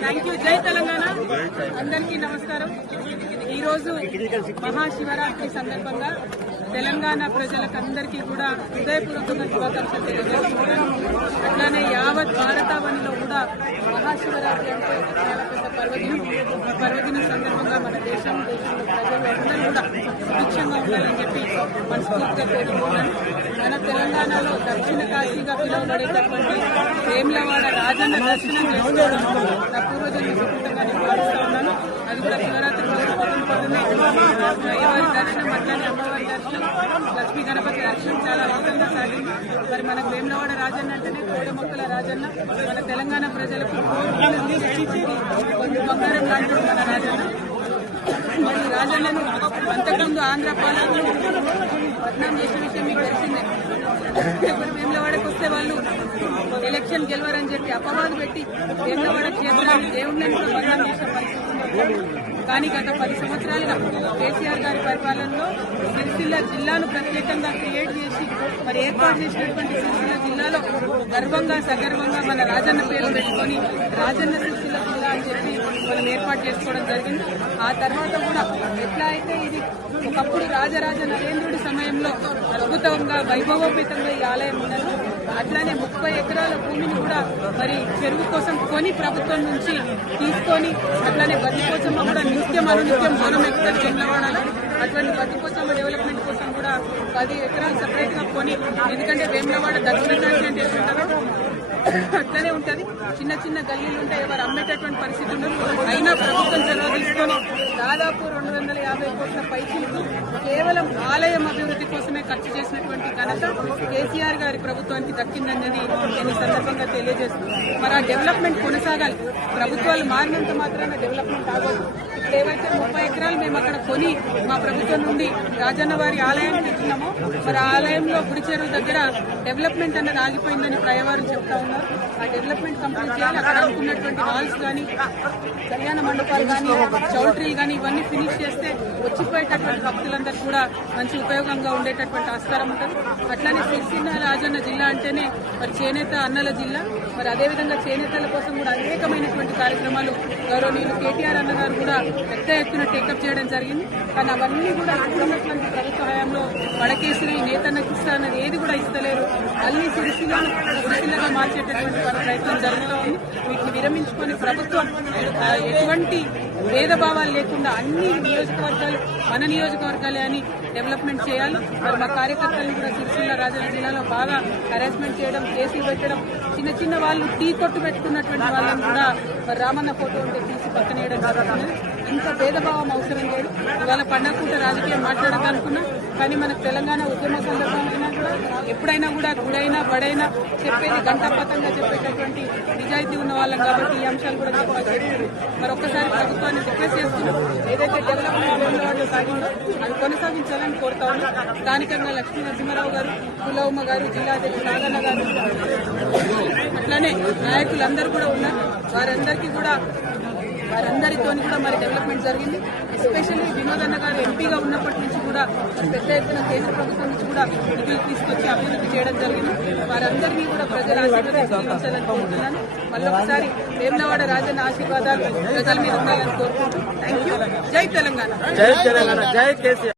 Thank you జై తెలంగాణ అందరికీ నమస్కారం. ఈరోజు మహాశివరాత్రి సందర్భంగా తెలంగాణ ప్రజలకు అందరికీ కూడా హృదయపూర్వకంగా శుభాకాంక్షలు తెలియజేస్తున్నాను అట్లానే యావత్ భారతావనిలో కూడా మహాశివరాత్రి అంటే చాలా పెద్ద పర్వదినం. పర్వదినం సందర్భంగా మన దేశం దేశం కూడా ముఖ్యంగా ఉండాలని చెప్పి మనస్ఫూర్తిగా కోరుకుంటున్నాను. మన తెలంగాణలో దక్షిణ కాశీగా పిలువబడేటటువంటి వేములవాడ రాజన్న దర్శనం చేసుకోవడం నా పూర్వజన్మ సుకృతంగా నేను ఉన్నాను. అది కూడా శివరాత్రి అయ్యవారి దర్శనం అట్లానే అమ్మవారి దర్శనం లక్ష్మీ గణపతి దర్శనం చాలా అద్భుతంగా సాగింది. మరి మనకు వేములవాడ రాజన్న అంటేనే కోడమొక్కల రాజన్న. మన తెలంగాణ ప్రజలకు కొంచెం బంగారం లాంటి మన రాజన్న. మరి రాజన్నను అంతకుముందు ఆంధ్ర పాలకులు పట్నం చేసిన విషయం మీకు తెలిసిందే. వేములవాడకు వస్తే వాళ్ళు ఎలక్షన్ గెలవరని చెప్పి అపవాదు పెట్టి వేములవాడ క్షేత్రాన్ని దేవుళ్ళని కూడా బదనాం చేసిన పరిస్థితి కానీ గత పది సంవత్సరాలుగా కేసీఆర్ గారి పరిపాలనలో సిరిసిల్ల జిల్లాను ప్రత్యేకంగా క్రియేట్ చేసి మరి ఏర్పాటు చేసినటువంటి సిరిసిల్ల జిల్లాలో గర్వంగా సగర్వంగా మన రాజన్న పేరు పెట్టుకొని రాజన్న సిరిసిల్ల జిల్లా అని చెప్పి మనం ఏర్పాటు చేసుకోవడం జరిగింది. ఆ తర్వాత కూడా ఎట్లా అయితే ఇది ఒకప్పుడు రాజరాజ నరేంద్రుడి సమయంలో అద్భుతంగా వైభవోపేతంగా ఈ ఆలయం ఉన్నది అట్లానే ముప్పై ఎకరాల భూమిని కూడా మరి చెరువు కోసం కొని ప్రభుత్వం నుంచి తీసుకొని అట్లానే బతికోసమ్మ కూడా నిత్యం అనునిత్యం మనం ఎక్కుతారు చెందవాడాలి అటువంటి కోసం డెవలప్మెంట్ కోసం కూడా పది ఎకరాలు సపరేట్గా కొని ఎందుకంటే వేములవాడ దక్షిణ అంటే ఎట్లుంటారో అట్లనే ఉంటది. చిన్న చిన్న గల్లీలు ఉంటాయి ఎవరు అమ్మేటటువంటి పరిస్థితి ఉండదు. అయినా ప్రభుత్వం దాదాపు రెండు వందల యాభై కోట్ల పైసలు కేవలం ఆలయం అభివృద్ధి కోసమే ఖర్చు చేసినటువంటి ఘనత కేసీఆర్ గారి ప్రభుత్వానికి దక్కిందనేది నేను సందర్భంగా తెలియజేస్తున్నాను. మరి ఆ డెవలప్మెంట్ కొనసాగాలి. ప్రభుత్వాలు మారినంత మాత్రాన డెవలప్మెంట్ ఆగదు. ఇప్పుడు ఏవైతే ముప్పై ఎకరాలు మేము అక్కడ కొని మా ప్రభుత్వం నుండి రాజన్న వారి ఆలయానికి ఇచ్చినామో మరి ఆ ఆలయంలో గుడి చెరువు దగ్గర డెవలప్మెంట్ అన్నది ఆగిపోయిందని ప్రయవారు చెప్తా ఉన్నారు. ఆ డెవలప్మెంట్ కంప్లీట్ చేయాలి. అక్కడ అనుకున్నటువంటి హాల్స్ కానీ కళ్యాణ మండపాలు కానీ చౌల్ట్రీలు కానీ ఇవన్నీ ఫినిష్ చేస్తే వచ్చిపోయేటటువంటి భక్తులందరూ కూడా మంచి ఉపయోగంగా ఉండేటటువంటి ఆస్కారం ఉంటుంది. అట్లానే సిరిసిన్న రాజన్న జిల్లా అంటేనే మరి చేనేత అన్నల జిల్లా. మరి అదేవిధంగా చేనేతల కోసం కూడా అనేకమైనటువంటి కార్యక్రమాలు గౌరవనీయులు కేటీఆర్ అన్న గారు కూడా పెద్ద ఎత్తున టేకప్ చేయడం జరిగింది. కానీ అవన్నీ కూడా ఇప్పుడున్నటువంటి ప్రభుత్వ హయాంలో వడకేసిన నేతన్నకి ఇస్తా అన్నది ఏది కూడా ఇస్తలేరు. మళ్ళీ సిరిసిల్లను సిరిసిల్లగా మార్చేటటువంటి ప్రయత్నం జరుగుతూ ఉంది. వీటిని విరమించుకొని ప్రభుత్వం ఎటువంటి భేద భేదభావాలు లేకుండా అన్ని నియోజకవర్గాలు మన నియోజకవర్గాలే అని డెవలప్మెంట్ చేయాలి. మరి మా కార్యకర్తలను కూడా సిరిసిల్ల రాజన్న జిల్లాలో బాగా హెరాస్మెంట్ చేయడం కేసులు పెట్టడం చిన్న చిన్న వాళ్ళు టీ కొట్టు పెట్టుకున్నటువంటి వాళ్ళని కూడా మరి రామన్న ఫోటో ఉంటే తీసి పక్కనేయడం జరుగుతుంది. ఇంత భేదభావం అవసరం లేదు. ఇవాళ పండగ రాజకీయం మాట్లాడదనుకున్నా కానీ మనకు తెలంగాణ ఉద్యమ సందర్భమైనా కూడా ఎప్పుడైనా కూడా గుడైనా బడైనా చెప్పేది గంటపతంగా చెప్పేటటువంటి నిజాయితీ ఉన్న వాళ్ళం కాబట్టి ఈ అంశాలు కూడా చెప్పాల్సి మరొకసారి మరి ఒక్కసారి ప్రభుత్వాన్ని రిక్వెస్ట్ చేస్తున్నాం. ఏదైతే డెవలప్మెంట్ వాళ్ళు సాగిందో అది కొనసాగించాలని కోరుతా ఉన్నాం. స్థానికంగా లక్ష్మీ నరసింహారావు గారు కులవమ్మ గారు జిల్లాధ్యక్షుడు నాగన్న గారు అట్లానే నాయకులందరూ కూడా ఉన్నారు. వారందరికీ కూడా వారందరితో కూడా మరి డెవలప్మెంట్ జరిగింది. ఎస్పెషల్లీ వినోద్ అన్న గారు ఎంపీగా ఉన్నప్పటి నుంచి కూడా పెద్ద ఎత్తున కేంద్ర ప్రభుత్వం నుంచి కూడా నిధులు తీసుకొచ్చి అభివృద్ధి చేయడం జరిగింది. వారందరినీ కూడా ప్రజల ఆశీర్వాదాలు కోరుతున్నాను మళ్ళొకసారి వేములవాడ రాజన్న ఆశీర్వాదాలు ప్రజల మీద ఉండాలని కోరుకుంటూ థ్యాంక్ యూ జై తెలంగాణ. జై తెలంగాణ. జై కేసీఆర్.